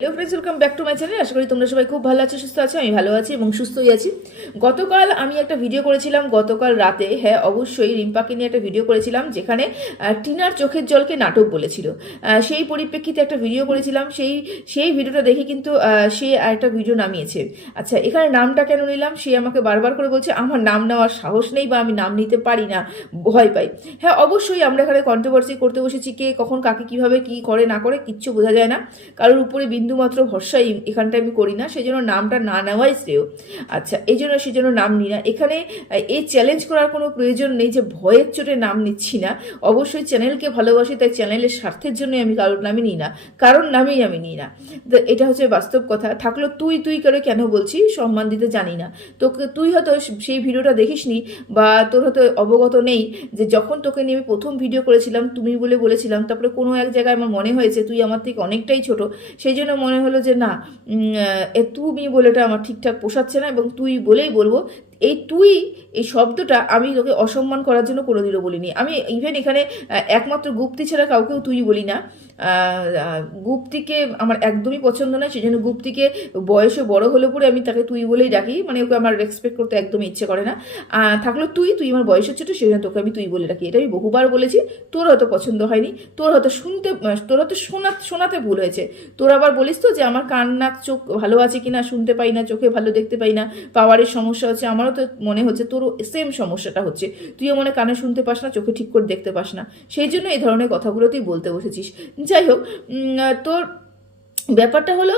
Hello friends welcome back to my channel আশা করি তোমরা সবাই খুব ভালো আছো, সুস্থ আছো, আমি ভালো আছি এবং সুস্থই আছি। গতকাল আমি একটা ভিডিও করেছিলাম, গতকাল রাতে। হ্যাঁ অবশ্যই রিম্পাকে নিয়ে একটা ভিডিও করেছিলাম, যেখানে টিনার চোখের জলকে নাটক বলেছিল। সেই পরিপ্রেক্ষিতে একটা ভিডিও করেছিলাম, সেই সেই ভিডিওটা দেখে কিন্তু সে একটা ভিডিও নামিয়েছে। আচ্ছা এখানে নামটা কেন নিলাম? সে আমাকে বারবার করে বলছে, আমার নাম নেওয়ার সাহস নেই বা আমি নাম নিতে পারি না, ভয় পাই। হ্যাঁ অবশ্যই আমরা এখানে কন্ট্রোভার্সি করতে বসেছি, কে কখন কাকে কীভাবে কি করে না করে, কিচ্ছু বোঝা যায় না। কারোর উপরে বিন্দুমাত্র ভরসাই এখানটা আমি করি না সেই জন্য নামটা না নেওয়াই শ্রেয়। আচ্ছা এই জন্য সেই জন্য নাম নিই না। এখানে এই চ্যালেঞ্জ করার কোনো প্রয়োজন নেই যে ভয়ের চোটে নাম নিচ্ছি না। অবশ্যই চ্যানেলকে ভালোবাসি, তাই চ্যানেলের স্বার্থের জন্যই আমি কারোর নামই নিই না। কারোর নামেই আমি নিই না। এটা হচ্ছে বাস্তব কথা। থাকল তুই তুই করে কেন বলছি সম্মান দিতে জানি না। তোকে, তুই হয়তো সেই ভিডিওটা দেখিসনি বা তোর হয়তো অবগত নেই যে যখন তোকে নিয়ে আমি প্রথম ভিডিও করেছিলাম, তুমি বলে বলেছিলাম, তারপরে কোনো এক জায়গায় আমার মনে হয়েছে তুই আমার থেকে অনেকটাই ছোট। সেই জন্য মনে হলো যে না এ তুমি বলেটা আমার ঠিকঠাক পোষাচ্ছে না এবং তুই বলেই বলব, এই তুই এই শব্দটা আমি তোকে অসম্মান করার জন্য কোনোদিনও বলিনি। আমি ইভেন এখানে একমাত্র গুপ্তি ছাড়া কাউকেও তুই বলি না গুপ্তিকে আমার একদমই পছন্দ নয় সেই জন্য গুপ্তিকে বয়সে বড় হলে পরে আমি তাকে তুই বলেই ডাকি মানে ওকে আমার রেসপেক্ট করতে একদমই ইচ্ছে করে না। থাকল তুই তুই আমার বয়সের ছোট সেই জন্য তোকে আমি তুই বলে রাখি এটা আমি বহুবার বলেছি, তোর হয়তো পছন্দ হয়নি, তোর হয়তো শুনতে, তোর হয়তো শোনা, শোনাতে ভুল হয়েছে। তোর আবার বলিস তো যে আমার কান, নাক, চোখ ভালো আছে কিনা, শুনতে পাই না, চোখে ভালো দেখতে পাই না পাওয়ারের সমস্যা হচ্ছে, আমারও তো মনে হচ্ছে তোরও সেম সমস্যাটা হচ্ছে। তুইও মনে কানে শুনতে পাস না, চোখে ঠিক করে দেখতে পাস না। সেই জন্য এই ধরনের কথাগুলো তুই বলতে বসেছিস। যাই হোক তোর ব্যাপারটা হলো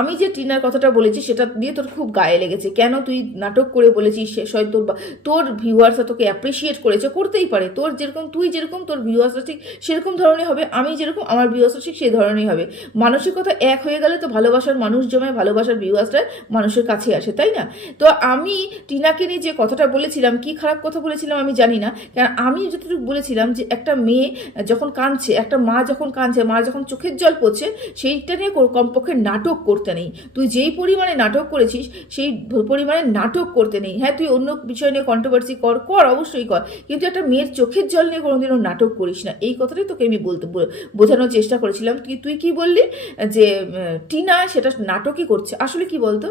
আমি যে টিনার কথাটা বলেছি, সেটা দিয়ে তোর খুব গায়ে লেগেছে। কেন তুই নাটক করে বলেছিস হয় তোর তোর ভিউয়ার্সরা তোকে অ্যাপ্রিসিয়েট করেছে, করতেই পারে। তোর যেরকম তুই যেরকম তোর ভিউয়ার্সরা ঠিক সেরকম ধরনের হবে, আমি যেরকম আমার ভিউয়ার্সরা ঠিক সেই ধরনেরই হবে। মানসিকতা এক হয়ে গেলে তো ভালোবাসার মানুষ জমে, ভালোবাসার ভিউয়ার্সরা মানুষের কাছে আসে, তাই না? তো আমি টিনাকে নিয়ে যে কথাটা বলেছিলাম, কি খারাপ কথা বলেছিলাম আমি জানি না। কারণ আমি যতটুকু বলেছিলাম যে একটা মেয়ে যখন কাঁদছে, একটা মা যখন কাঁদছে, মা যখন চোখের জল পড়ছে, সেইটা নিয়ে কমপক্ষে নাটক করতে নেই। তুই যেই পরিমাণে নাটক করেছিস, সেই পরিমাণে নাটক করতে নেই। হ্যাঁ তুই অন্য বিষয় নিয়ে কন্ট্রোভার্সি কর কর, অবশ্যই কর। কিন্তু একটা মেয়ের চোখের জল নিয়ে কোনোদিনও নাটক করিস না। এই কথাটাই তোকে আমি বলতে বোঝানোর চেষ্টা করেছিলাম। তুই তুই কি বললি? যে টিনা সেটা নাটকই করছে। আসলে কি বলতো?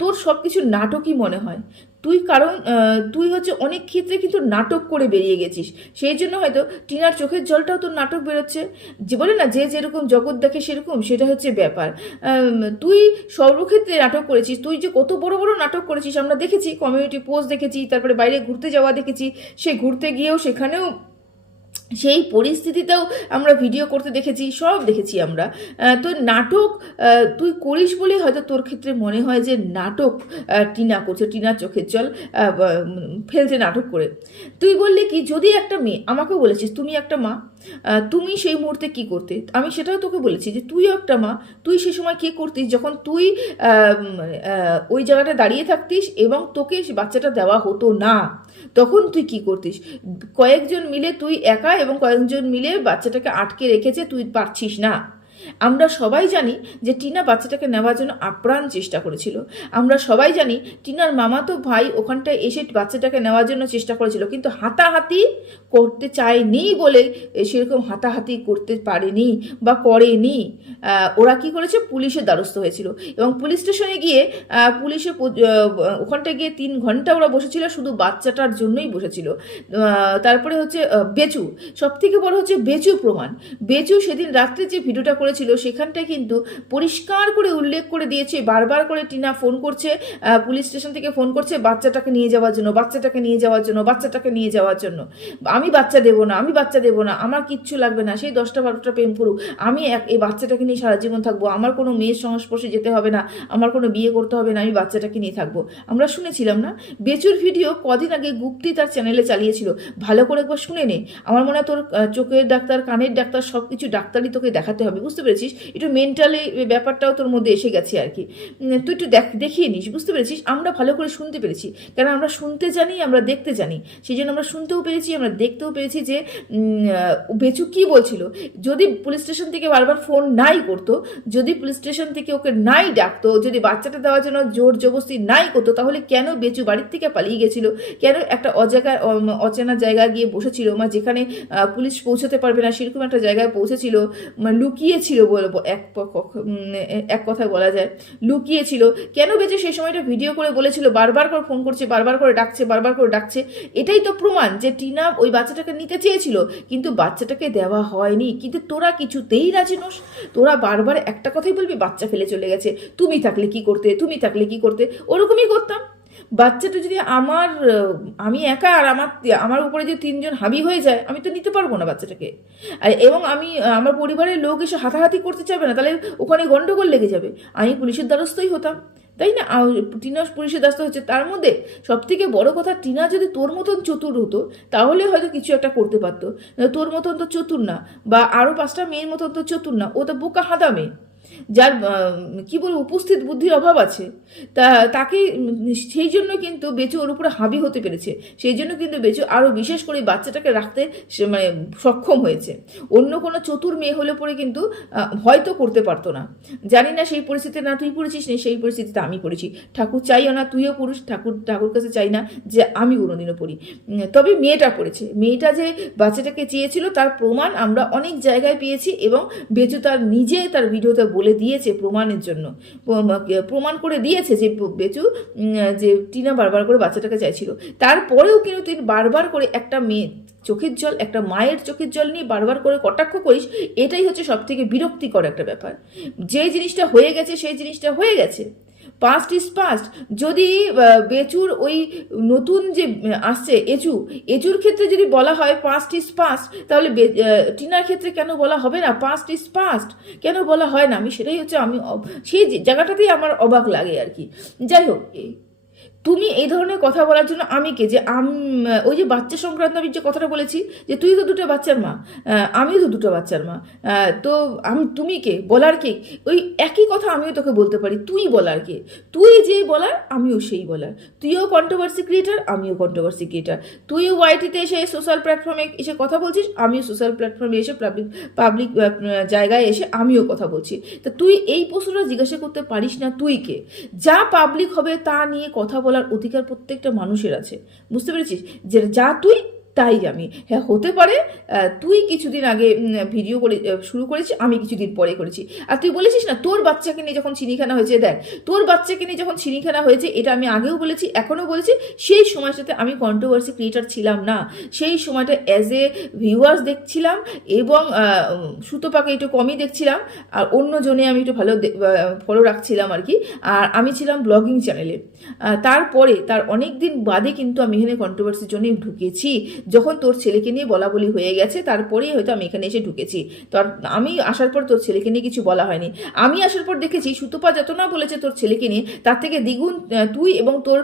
তোর সব কিছু নাটকই মনে হয়। তুই কারণ তুই হচ্ছে অনেক ক্ষেত্রে কিন্তু নাটক করে বেরিয়ে গেছিস। সেই জন্য হয়তো টিনার চোখের জলটাও তোর নাটক বেরোচ্ছে। যে বলে না, যে যেরকম জগৎ দেখে সেরকম, সেটা হচ্ছে ব্যাপার। তুই সর্বক্ষেত্রে নাটক করেছিস। তুই যে কত বড় বড় নাটক করেছিস, আমরা দেখেছি কমিউনিটি পোস্ট দেখেছি, তারপরে বাইরে ঘুরতে যাওয়া দেখেছি। সে ঘুরতে গিয়েও সেখানেও সেই পরিস্থিতিতেও আমরা ভিডিও করতে দেখেছি, সব দেখেছি আমরা। তো নাটক তুই করিস বলে হয়তো তোর ক্ষেত্রে মনে হয় যে নাটক টিনা করছে, টিনার চোখের জল ফেলছে নাটক করে। তুই বললি কি, যদি একটা মেয়ে, আমাকেও বলেছিস, তুমি একটা মা তুমি সেই মুহূর্তে কি করতে? আমি সেটাও তোকে বলেছি যে তুইও একটা মা, তুই সে সময় কি করতিস? যখন তুই ওই জায়গাটা দাঁড়িয়ে থাকতিস এবং তোকে সে বাচ্চাটা দেওয়া হতো না। তখন তুই কি করতিস? কয়েকজন মিলে তুই একা এবং কয়েকজন মিলে বাচ্চাটাকে আটকে রেখেছে, তুই পারছিস না। আমরা সবাই জানি যে টিনা বাচ্চাটাকে নেওয়ার জন্য আপ্রাণ চেষ্টা করেছিল। আমরা সবাই জানি টিনার মামাতো ভাই ওখানটায় এসে বাচ্চাটাকে নেওয়ার জন্য চেষ্টা করেছিল, কিন্তু হাতাহাতি করতে চায়নি বলে সেরকম হাতাহাতি করতে পারেনি বা করেনি। ওরা কি করেছে? পুলিশের দ্বারস্থ হয়েছিল এবং পুলিশ স্টেশনে গিয়ে পুলিশে ওখানটায় গিয়ে তিন ঘণ্টা ওরা বসেছিল, শুধু বাচ্চাটার জন্যই বসেছিল। তারপরে হচ্ছে বেচু। সব থেকে বড় হচ্ছে বেচু প্রমাণ। বেচু সেদিন রাত্রে যে ভিডিওটা করেছিল, সেখানটায় কিন্তু পরিষ্কার করে উল্লেখ করে দিয়েছে, বারবার করে টিনা ফোন করছে পুলিশ স্টেশন থেকে ফোন করছে বাচ্চাটাকে নিয়ে যাওয়ার জন্য, বাচ্চাটাকে নিয়ে যাওয়ার জন্য, বাচ্চাটাকে নিয়ে যাওয়ার জন্য। আমি বাচ্চা দেবো না, আমি বাচ্চা দেবো না, আমার কিচ্ছু লাগবে না, সেই দশটা বারোটা প্রেম করুক। আমি এই বাচ্চাটাকে নিয়ে সারা জীবন থাকব, আমার কোনো মেয়ের সংস্পর্শে যেতে হবে না, আমার কোনো বিয়ে করতে হবে না, আমি বাচ্চাটাকে নিয়ে থাকব। আমরা শুনেছিলাম না? বেচুর ভিডিও কদিন আগে গুপ্তি তার চ্যানেলে চালিয়েছিল। ভালো করে একবার শুনে নে। আমার মনে হয় তোর চোখের ডাক্তার, কানের ডাক্তার সব কিছু ডাক্তারই তোকে দেখাতে হবে, বুঝতে পেরেছিস? একটু মেন্টালি ব্যাপারটাও তোর মধ্যে এসে গেছে আর কি। তুই একটু দেখ দেখিয়ে নিস বুঝতে পেরেছিস? আমরা ভালো করে শুনতে পেরেছি। কারণ আমরা শুনতে জানি আমরা দেখতে জানি। সেই জন্য আমরা শুনতেও পেরেছি আমরা দেখতেও পেরেছি যে বেচু কি বলছিল? যদি পুলিশ স্টেশন থেকে বারবার ফোন নাই করতো যদি পুলিশ স্টেশন থেকে ওকে নাই ডাকতো যদি বাচ্চাটা দেওয়ার জন্য জোর জবস্তি নাই করতো তাহলে কেন বেচু বাড়ির থেকে পালিয়ে গেছিল? কেন একটা অজায়গায় অম, অচেনা জায়গায় গিয়ে বসেছিল? মা যেখানে পুলিশ পৌঁছতে পারবে না সেরকম একটা জায়গায় পৌঁছেছিল লুকিয়েছিল লুকিয়েছিল বলে এক এক কথায় বলা যায়। লুকিয়েছিল। কেন বেঁচে সেই সময়টা ভিডিও করে বলেছিল, বারবার করে ফোন করছে, বারবার করে ডাকছে, বারবার করে ডাকছে। এটাই তো প্রমাণ যে টিনা ওই বাচ্চাটাকে নিতে চেয়েছিল, কিন্তু বাচ্চাটাকে দেওয়া হয়নি। কিন্তু তোরা কিছুতেই রাজি নোস। তোরা বারবার একটা কথাই বলবি, বাচ্চা ফেলে চলে গেছে। তুমি থাকলে কি করতে? তুমি থাকলে কি করতে? ওরকমই করতাম। বাচ্চাটা যদি আমার আমি একা আর আমার আমার উপরে যে তিনজন হাবি হয়ে যায়, আমি তো নিতে পারব না বাচ্চাটাকে। আর এবং আমি, আমার পরিবারের লোক এসে হাতাহাতি করতে চাইবে না, তাহলে ওখানে গন্ডগোল লেগে যাবে। আমি পুলিশের দ্বারস্থই হতাম, তাই না? টিনা পুলিশের দ্বারস্থ হচ্ছে। তার মধ্যে সব থেকে বড় কথা, টিনা যদি তোর মতন চতুর হতো, তাহলে হয়তো কিছু একটা করতে পারতো। তোর মতন তো চতুর না, বা আরও পাঁচটা মেয়ের মতন তো চতুর না, ও তো বোকা হাদা মেয়ে। যার কি বলব, উপস্থিত বুদ্ধির অভাব আছে, তা তাকে সেই জন্য কিন্তু বেচু ওর উপরে হাবি হতে পেরেছে। সেই জন্য কিন্তু বেচু আরও বিশেষ করে বাচ্চাটাকে রাখতে সে মানে সক্ষম হয়েছে। অন্য কোনো চতুর মেয়ে হলে পরে কিন্তু হয়তো করতে পারতো না। জানি না সেই পরিস্থিতিতে, না, তুই পড়েছিস না? সেই পরিস্থিতিতে আমি পড়েছি। ঠাকুর, চাইও না, তুইও পুরুষ ঠাকুর ঠাকুর কাছে চাই না যে আমি কোনোদিনও পড়ি। তবে মেয়েটা পড়েছে। মেয়েটা যে বাচ্চাটাকে চেয়েছিল, তার প্রমাণ আমরা অনেক জায়গায় পেয়েছি এবং বেচু তার নিজে তার ভিডিওতে বলে দিয়েছে প্রমাণের জন্য। প্রমাণ করে দিয়েছে যে বেচু যে টিনা বারবার করে বাচ্চাটাকে চাইছিল। তারপরেও কিন্তু তুই বারবার করে একটা মেয়ে চোখের জল, একটা মায়ের চোখের জল নিয়ে বারবার করে কটাক্ষ করিস, এটাই হচ্ছে সবথেকে বিরক্তিকর একটা ব্যাপার। যে জিনিসটা হয়ে গেছে, সেই জিনিসটা হয়ে গেছে। পাস্ট ইজ পাস্ট যদি বেচুর ওই নতুন যে আসছে, এচু, এচুর ক্ষেত্রে যদি বলা হয় পাস্ট ইজ পাস্ট তাহলে টিনার ক্ষেত্রে কেন বলা হবে না? পাস্ট ইজ পাস্ট কেন বলা হয় না? আমি সেটাই হচ্ছে, আমি সেই জায়গাটাতেই আমার অবাক লাগে আর কি। যাই হোক তুমি এই ধরনের কথা বলার জন্য আমি কে? যে আম, ওই যে বাচ্চা সংক্রান্ত আমি যে কথাটা বলেছি, যে তুই তো দুটো বাচ্চার মা আমিও তো দুটো বাচ্চার মা তো আমি, তুমি কে? বলার কে? ওই একই কথা আমিও তোকে বলতে পারি, তুই বলার কে? তুই যে বলার, আমিও সেই বলার। তুইও কন্ট্রোভার্সি ক্রিয়েটার আমিও কন্ট্রোভার্সি ক্রিয়েটার তুইও ওয়াইটিতে এসে সোশ্যাল প্ল্যাটফর্মে এসে কথা বলছিস, আমিও সোশ্যাল প্ল্যাটফর্মে এসে পাবলিক পাবলিক জায়গায় এসে আমিও কথা বলছি। তা তুই এই প্রশ্নটা জিজ্ঞাসা করতে পারিস না তুই কে? যা পাবলিক হবে তা নিয়ে কথা বলার অধিকার প্রত্যেকটা মানুষের আছে। বুঝতে পেরেছিস? যে যা তুই তাই আমি। হ্যাঁ হতে পারে তুই কিছুদিন আগে ভিডিও করে শুরু করেছিস আমি কিছুদিন পরে করেছি। আর তুই বলেছিস না, তোর বাচ্চাকে নিয়ে যখন চিনিখানা হয়েছে, দেখ, তোর বাচ্চাকে নিয়ে যখন চিনিখানা হয়েছে, এটা আমি আগেও বলেছি, এখনও বলেছি, সেই সময়টাতে আমি কন্ট্রোভার্সি ক্রিয়েটার ছিলাম না। সেই সময়টা অ্যাজ এ ভিউয়ার্স দেখছিলাম এবং সুতোপাকে একটু কমই দেখছিলাম, আর অন্য জনে আমি একটু ভালো ফলো রাখছিলাম আর কি। আর আমি ছিলাম ব্লগিং চ্যানেলে তারপরে, তার অনেক দিন বাদে কিন্তু আমি এখানে কন্ট্রোভার্সির জন্য ঢুকেছি। যখন তোর ছেলেকে নিয়ে বলা বলি হয়ে গেছে, তারপরেই হয়তো আমি এখানে এসে ঢুকেছি। তোর, আমি আসার পর তোর ছেলেকে নিয়ে কিছু বলা হয়নি। আমি আসার পর দেখেছি, সুতপা যত না বলেছে তোর ছেলেকে নিয়ে, তার থেকে দ্বিগুণ তুই এবং তোর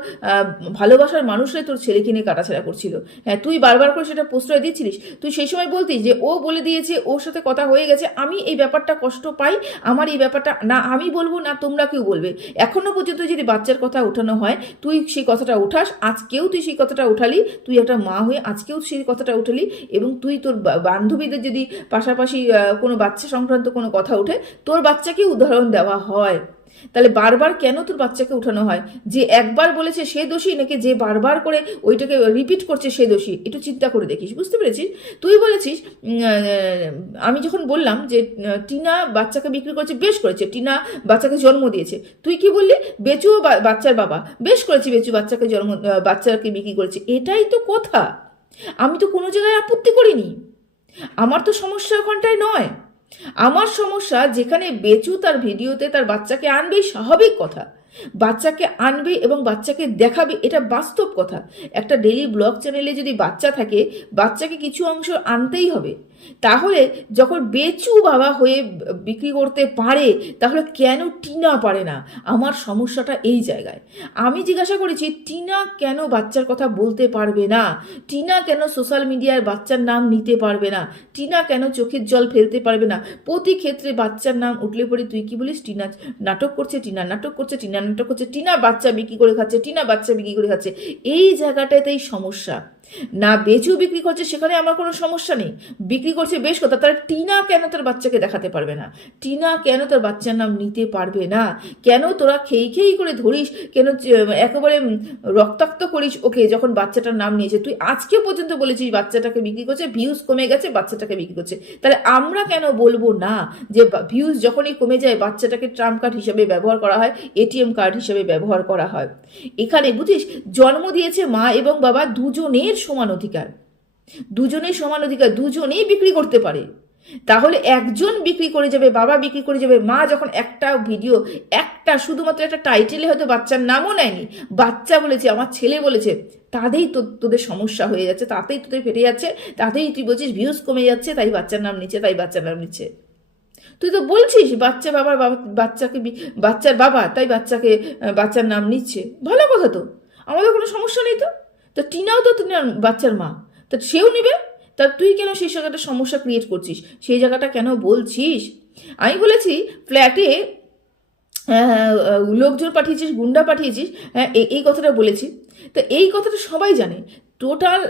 ভালোবাসার মানুষরাই তোর ছেলেকে নিয়ে কাটাছেড়া করছিল। হ্যাঁ তুই বারবার করে সেটা প্রশ্রয় দিচ্ছিলিস। তুই সেই সময় বলতিস যে, ও বলে দিয়েছে, ওর সাথে কথা হয়ে গেছে, আমি এই ব্যাপারটা কষ্ট পাই, আমার এই ব্যাপারটা, না আমি বলব, না তোমরা কেউ বলবে। এখনও পর্যন্ত যদি বাচ্চার কথা ওঠানো হয়, তুই সেই কথাটা উঠাস, আজকেও তুই সেই কথাটা উঠালি, তুই একটা মা হয়ে আজকেও সেই কথাটা উঠেলি এবং তুই তোর বান্ধবীদের যদি পাশাপাশি কোনো বাচ্চা সংক্রান্ত কোনো কথা ওঠে, তোর বাচ্চাকে উদাহরণ দেওয়া হয়। তাহলে বারবার কেন তোর বাচ্চাকে উঠানো হয়? যে একবার বলেছে সে দোষী, নাকি যে বারবার করে ওইটাকে রিপিট করছে সে দোষী? একটু চিন্তা করে দেখিস, বুঝতে পেরেছিস? তুই বলেছিস আমি যখন বললাম যে টিনা বাচ্চাকে বিক্রি করেছে, বেশ করেছে, টিনা বাচ্চাকে জন্ম দিয়েছে। তুই কি বললি? বেচুও বা- বাচ্চার বাবা। বেশ করেছি, বেচু বাচ্চাকে জন্ম বাচ্চাকে বিক্রি করেছে। এটাই তো কথা। আমি তো কোনো জায়গায় আপত্তি করিনি। আমার তো সমস্যা ওখানটায় নয়। আমার সমস্যা যেখানে বেচু তার ভিডিওতে তার বাচ্চাকে আনবেই স্বাভাবিক কথা। বাচ্চাকে আনবে এবং বাচ্চাকে দেখাবে, এটা বাস্তব কথা। একটা ডেলি ব্লগ চ্যানেলে যদি বাচ্চা থাকে, বাচ্চাকে কিছু অংশ আনতেই হবে। তাহলে যখন বেচু বাবা হয়ে বিক্রি করতে পারে, তাহলে কেন টিনা পারে না? আমার সমস্যাটা এই জায়গায়। আমি জিজ্ঞাসা করেছি, টিনা কেন বাচ্চার কথা বলতে পারবে না? টিনা কেন সোশ্যাল মিডিয়ার বাচ্চার নাম নিতে পারবে না? টিনা কেন চোখের জল ফেলতে পারবে না? প্রতি ক্ষেত্রে বাচ্চার নাম উঠলে পরে তুই কি বলিস? টিনা নাটক করছে, টিনা নাটক করছে, টিনা নাটক করছে টিনা বাচ্চা বিক্রি করে খাচ্ছে টিনা বাচ্চা বিক্রি করে খাচ্ছে। এই জায়গাটাতেই সমস্যা। না বেচেও বিক্রি করছে, সেখানে আমার কোনো সমস্যা নেই। বিক্রি করছে বেশ কথা তারা টিনা কেন তার বাচ্চাকে দেখাতে পারবে না? টিনা কেন তার বাচ্চার নাম নিতে পারবে না? কেন তোরা খেই খেই করে ধরিস? কেন একেবারে রক্তাক্ত করিস ওকে যখন বাচ্চাটার নাম নিয়েছে? তুই আজকে পর্যন্ত বলেছিস বাচ্চাটাকে বিক্রি করছে ভিউজ কমে গেছে, বাচ্চাটাকে বিক্রি করছে। তাহলে আমরা কেন বলব না যে ভিউজ যখনই কমে যায়, বাচ্চাটাকে ট্রাম্প কার্ড হিসেবে ব্যবহার করা হয় এটিএম কার্ড হিসেবে ব্যবহার করা হয়। এখানে বুঝিস, জন্ম দিয়েছে মা এবং বাবা দুজনের সমান অধিকার। দুজনের সমান অধিকার দুজনেই বিক্রি করতে পারে। তাহলে একজন বিক্রি করে যাবে, বাবা বিক্রি করে যাবে, মা যখন একটা ভিডিও, একটা শুধুমাত্র একটা টাইটেলে হয়তো বাচ্চার নামও নেয়নি, বাচ্চা বলেছে, আমার ছেলে বলেছে, তাতেই তো তোদের সমস্যা হয়ে যাচ্ছে, তাতেই তোদের ফেটে যাচ্ছে, তাতেই তুই বলছিস ভিউজ কমে যাচ্ছে, তাই বাচ্চার নাম নিচ্ছে, তাই বাচ্চার নাম নিচ্ছে। তুই তো বলছিস বাচ্চা বাবার বাবা, বাচ্চাকে বাচ্চার বাবা, তাই বাচ্চাকে, বাচ্চার নাম নিচ্ছে। ভালো কথা তো। আমাদের কোনো সমস্যা নেই তো? তো টিনাও তো টিনার বাচ্চার মা। তা সেও নেবে? তা তুই কেন সেই জায়গাটা সমস্যা ক্রিয়েট করছিস? সেই জায়গাটা কেন বলছিস? আমি বলেছি ফ্ল্যাটে আহ, লোকজন পাঠিয়েছিস গুন্ডা পাঠিয়েছিস হ্যাঁ এই কথাটা বলেছি। তো এই কথাটা সবাই জানে। টোটাল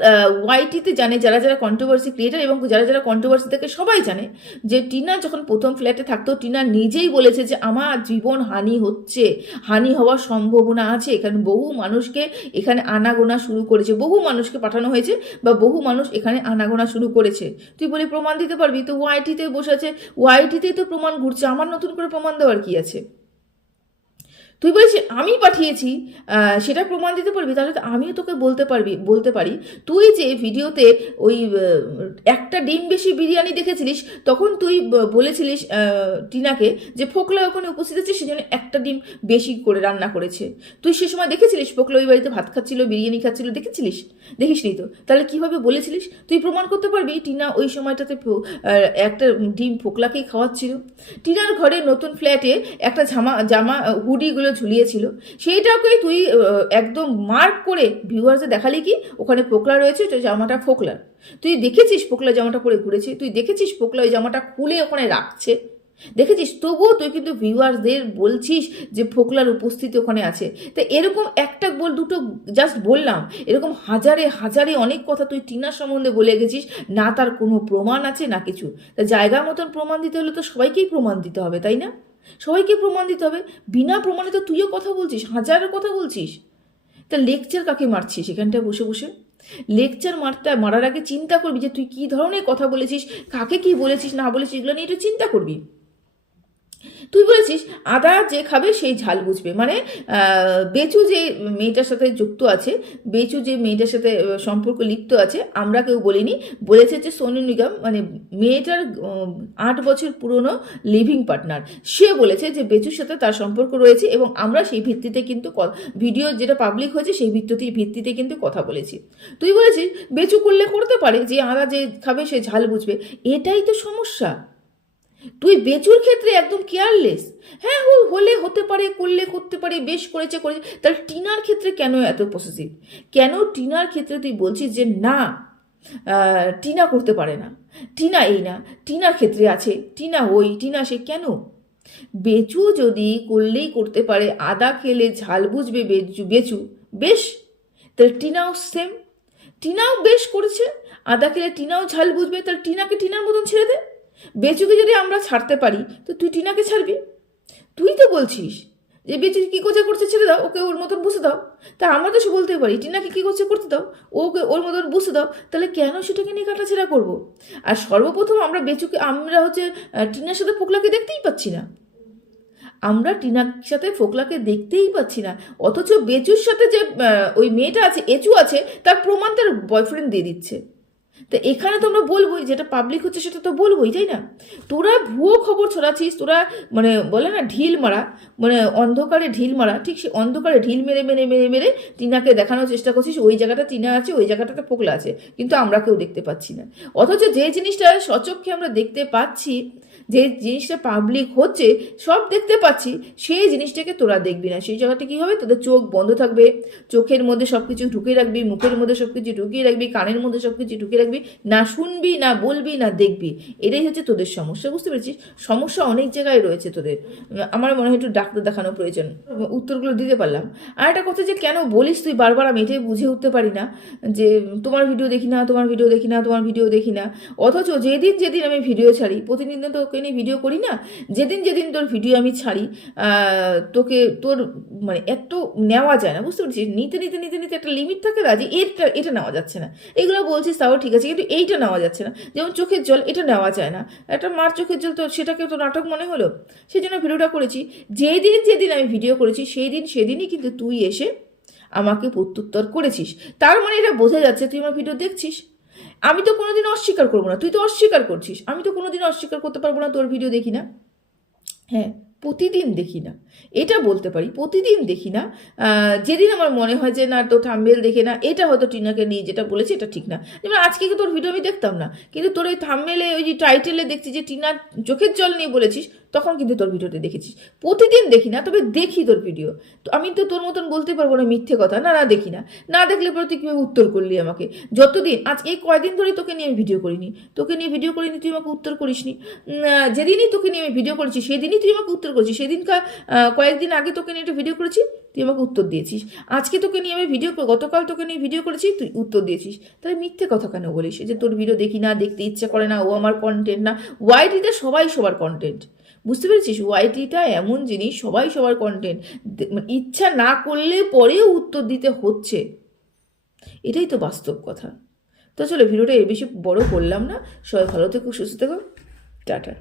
ওয়াইটিতে জানে যারা যারা কন্ট্রোভার্সি ক্রিয়েটার এবং যারা যারা কন্ট্রোভার্সি থেকে সবাই জানে যে টিনা যখন প্রথম ফ্ল্যাটে থাকতো, টিনা নিজেই বলেছে যে আমার জীবন হানি হচ্ছে, হানি হওয়ার সম্ভাবনা আছে। এখানে বহু মানুষকে এখানে আনাগোনা শুরু করেছে, বহু মানুষকে পাঠানো হয়েছে বা বহু মানুষ এখানে আনাগোনা শুরু করেছে। তুই বলি প্রমাণ দিতে পারবি? তো ওয়াইটিতে বসে আছে ওয়াইটিতেই তো প্রমাণ ঘুরছে। আমার নতুন করে প্রমাণ দেওয়ার কি আছে? তুই বলিস আমি পাঠিয়েছি সেটা প্রমাণ দিতে পারবি, তাহলে তো আমিও তোকে বলতে পারবি, বলতে পারি। তুই যে ভিডিওতে ওই একটা ডিম বেশি বিরিয়ানি দেখেছিলিস, তখন তুই বলেছিলিস টিনাকে যে ফোকলা ওখানে উপস্থিত আছে, সেজন্য একটা ডিম বেশি করে রান্না করেছে। তুই সে সময় দেখেছিলিস, ফোকলা ওই বাড়িতে ভাত খাচ্ছিল, বিরিয়ানি খাচ্ছিল, দেখেছিলিস? দেখিসনি তো? তাহলে কীভাবে বলেছিলিস? তুই প্রমাণ করতে পারবি, টিনা ওই সময়টাতে একটা ডিম ফোকলাকেই খাওয়াচ্ছিল। টিনার ঘরে নতুন ফ্ল্যাটে একটা জামা জামা হুডিগুলো ঝুলিয়েছিল সেইটাকে তুই একদম মার্ক করে ভিউয়ার্সে দেখালি কি? ওখানে পোকলা রয়েছে তো জামাটা ফোকলার তুই দেখেছিস পোকলা জামাটা পরে ঘুরেছে? তুই দেখেছিস পোকলা ওই জামাটা খুলে ওখানে রাখছে? দেখেছিস? তবুও তুই কিন্তু ভিউয়ার্সদের বলছিস যে ফোকলার উপস্থিতি ওখানে আছে। তা এরকম একটা বল দুটো জাস্ট বললাম, এরকম হাজারে হাজারে অনেক কথা তুই টিনার সম্বন্ধে বলে গেছিস, না তার কোনো প্রমাণ আছে, না কিছু। তা জায়গা মতন প্রমাণ দিতে হলে তো সবাইকেই প্রমাণ দিতে হবে, তাই না? সবাইকে প্রমাণ দিতে হবে। বিনা প্রমাণে তো তুইও কথা বলছিস, হাজারের কথা বলছিস। তা লেকচার কাকে মারছিস এখানটায় বসে বসে? লেকচার মারতে, মারার আগে চিন্তা করবি যে তুই কী ধরনের কথা বলেছিস, কাকে কি বলেছিস, না বলেছিস, এগুলো নিয়ে একটু চিন্তা করবি। তুই বলেছিস, আদা যে খাবে সেই ঝাল বুঝবে। মানে বেচু যে মেয়েটার সাথে যুক্ত আছে, বেচু যে মেয়েটার সাথে সম্পর্ক লিপ্ত আছে, আমরা কেউ বলিনি। বলেছে যে সোনু নিগম মানে মেয়েটার আট বছর পুরনো লিভিং পার্টনার সে বলেছে যে বেচুর সাথে তার সম্পর্ক রয়েছে এবং আমরা সেই ভিত্তিতে কিন্তু ভিডিও যেটা পাবলিক হয়েছে সেই ভিত্তিতে ভিত্তিতে কিন্তু কথা বলেছি। তুই বলেছিস, বেচু করলে করতে পারে যে আদা যে খাবে সে ঝাল বুঝবে। এটাই তো সমস্যা। তুই বেচুর ক্ষেত্রে একদম কেয়ারলেস। হ্যাঁ ও হলে হতে পারে, করলে করতে পারে, বেশ করেছে করেছে। তাহলে টিনার ক্ষেত্রে কেন এত পসেসিভ কেন টিনার ক্ষেত্রে তুই বলছিস যে না টিনা করতে পারে না? টিনা এই না, টিনার ক্ষেত্রে আছে, টিনা ওই, টিনা সে কেন? বেচু যদি করলেই করতে পারে, আদা খেলে ঝাল বুঝবে বেচু বেচু, বেশ। তাহলে টিনাও সেম টিনাও বেশ করেছে, আদা খেলে টিনাও ঝাল বুঝবে, তাহলে টিনাকে টিনার মতন ছেড়ে দে। বেচুকে যদি আমরা ছাড়তে পারি, তো তুই টিনাকে ছাড়বি? তুই তো বলছিস যে বেচু কী করছে করছে ছেড়ে দাও, ওকে ওর মতন বসে দাও। তা আমরা তো সে বলতে পারি, টিনাকে কী করছে করতে দাও? ওকে ওর মতন বসে দাও, তাহলে কেন সেটাকে নিয়ে কাটাছেড়া করব? আর সর্বপ্রথম আমরা বেচুকে, আমরা হচ্ছে টিনার সাথে পোকলাকে দেখতেই পাচ্ছি না। আমরা টিনার সাথে ফোকলাকে দেখতেই পাচ্ছি না, অথচ বেচুর সাথে যে ওই মেয়েটা আছে, এচু আছে, তার প্রমাণ তার বয়ফ্রেন্ড দিয়ে দিচ্ছে। তো এখানে তো আমরা বলবোই, যেটা পাবলিক হচ্ছে সেটা তো বলবোই, তাই না? তোরা ভুয়ো খবর ছড়াচ্ছিস, তোরা মানে বলে না ঢিল মারা মানে অন্ধকারে ঢিল মারা, ঠিক সে অন্ধকারে ঢিল মেরে মেরে মেরে মেরে টিনাকে দেখানোর চেষ্টা করছিস, ওই জায়গাটা টিনা আছে, ওই জায়গাটাতে পোকলা আছে, কিন্তু আমরা কেউ দেখতে পাচ্ছি না। অথচ যে জিনিসটা সচক্ষে আমরা দেখতে পাচ্ছি, যে জিনিসটা পাবলিক হচ্ছে, সব দেখতে পাচ্ছি, সেই জিনিসটাকে তোরা দেখবি না। সেই জায়গাটা কী হবে? তোদের চোখ বন্ধ থাকবে, চোখের মধ্যে সব কিছু ঢুকে রাখবি, মুখের মধ্যে সব কিছু ঢুকিয়ে রাখবি, কানের মধ্যে সব কিছু ঢুকিয়ে না শুনবি, না বলবি, না দেখবি। এটাই হচ্ছে তোদের সমস্যা, বুঝতে পেরেছিস? সমস্যা অনেক জায়গায় রয়েছে তোদের। আমার মনে হয় একটু ডাক্তার দেখানো প্রয়োজন, উত্তরগুলো দিতে পারলাম। আর একটা কথা যে, কেন বলিস তুই বারবার? আমি এটাই বুঝে উঠতে পারি না যে, তোমার ভিডিও দেখি না, তোমার ভিডিও দেখি না, তোমার ভিডিও দেখি না। অথচ যেদিন যেদিন আমি ভিডিও ছাড়ি, প্রতিদিন তো তোকে নিয়ে ভিডিও করি না, যেদিন যেদিন তোর ভিডিও আমি ছাড়ি তোকে, তোর মানে এত নেওয়া যায় না, বুঝতে পারছিস? নিতে নিতে নিতে নিতে একটা লিমিট থাকে না যে এটা এটা নেওয়া যাচ্ছে না। এগুলো বলছিস তাও ঠিক আছে কিন্তু এইটা নেওয়া যাচ্ছে না। যেমন চোখের জল, এটা নেওয়া যায় না। একটা মার চোখের জল তো সেটাকে তো নাটক মনে হলো? সেই জন্য ভিডিওটা করেছি। যেদিন যেদিন আমি ভিডিও করেছি সেই দিন সেদিনই কিন্তু তুই এসে আমাকে প্রত্যুত্তর করেছিস। তার মানে এটা বোঝা যাচ্ছে, তুই আমার ভিডিও দেখছিস? আমি তো কোনোদিন অস্বীকার করব না। তুই তো অস্বীকার করছিস। আমি তো কোনোদিন অস্বীকার করতে পারব না তোর ভিডিও দেখি না। হ্যাঁ। প্রতিদিন দেখি না। এটা বলতে পারি, প্রতিদিন দেখি না। যেদিন আমার মনে হয় যে, না তো থাম্বেল দেখে না। এটা হয়তো টিনাকে নিয়ে যেটা বলেছে, এটা ঠিক না। যেমন আজকে তোর ভিডিও আমি দেখতাম না? কিন্তু তোর ওই থাম্বেলে, ওই যে টাইটেলে দেখছি যে টিনার চোখের জল নিয়ে বলেছিস? তখন কিন্তু তোর ভিডিওতে দেখেছিস। প্রতিদিন দেখি না, তবে দেখি তোর ভিডিও তো আমি তো তোর মতন বলতে পারব না মিথ্যে কথা। না না, দেখি না। না দেখলে পরে তুই কীভাবে উত্তর করলি আমাকে? যতদিন, আজ এই কয়দিন ধরে তোকে নিয়ে আমি ভিডিও করিনি। তোকে নিয়ে ভিডিও করিনি, তুই আমাকে উত্তর করিসনি। যেদিনই তোকে নিয়ে আমি ভিডিও করেছি, সেদিনই তুই আমাকে উত্তর করেছিস সেদিনকার কয়েকদিন আগে তোকে নিয়ে একটা ভিডিও করেছি, তুই আমাকে উত্তর দিয়েছিস। আজকে তোকে নিয়ে আমি ভিডিও গতকাল তোকে নিয়ে ভিডিও করেছি, তুই উত্তর দিয়েছিস। তাহলে মিথ্যে কথা কেন বলিস? যে তোর ভিডিও দেখি না, দেখতে ইচ্ছে করে না, ও আমার কন্টেন্ট না। ওয়াইটিতে সবাই সবার কন্টেন্ট বুঝতে পেরেছিস? ওয়াইটিটা এমন জিনিস, সবাই সবার কন্টেন্ট ইচ্ছা না করলে পরেও উত্তর দিতে হচ্ছে। এটাই তো বাস্তব কথা। তো চলো ভিডিওটা এর বেশি বড় করলাম না। সবাই ভালো থেকো, সুস্থ থেকো। টাটা।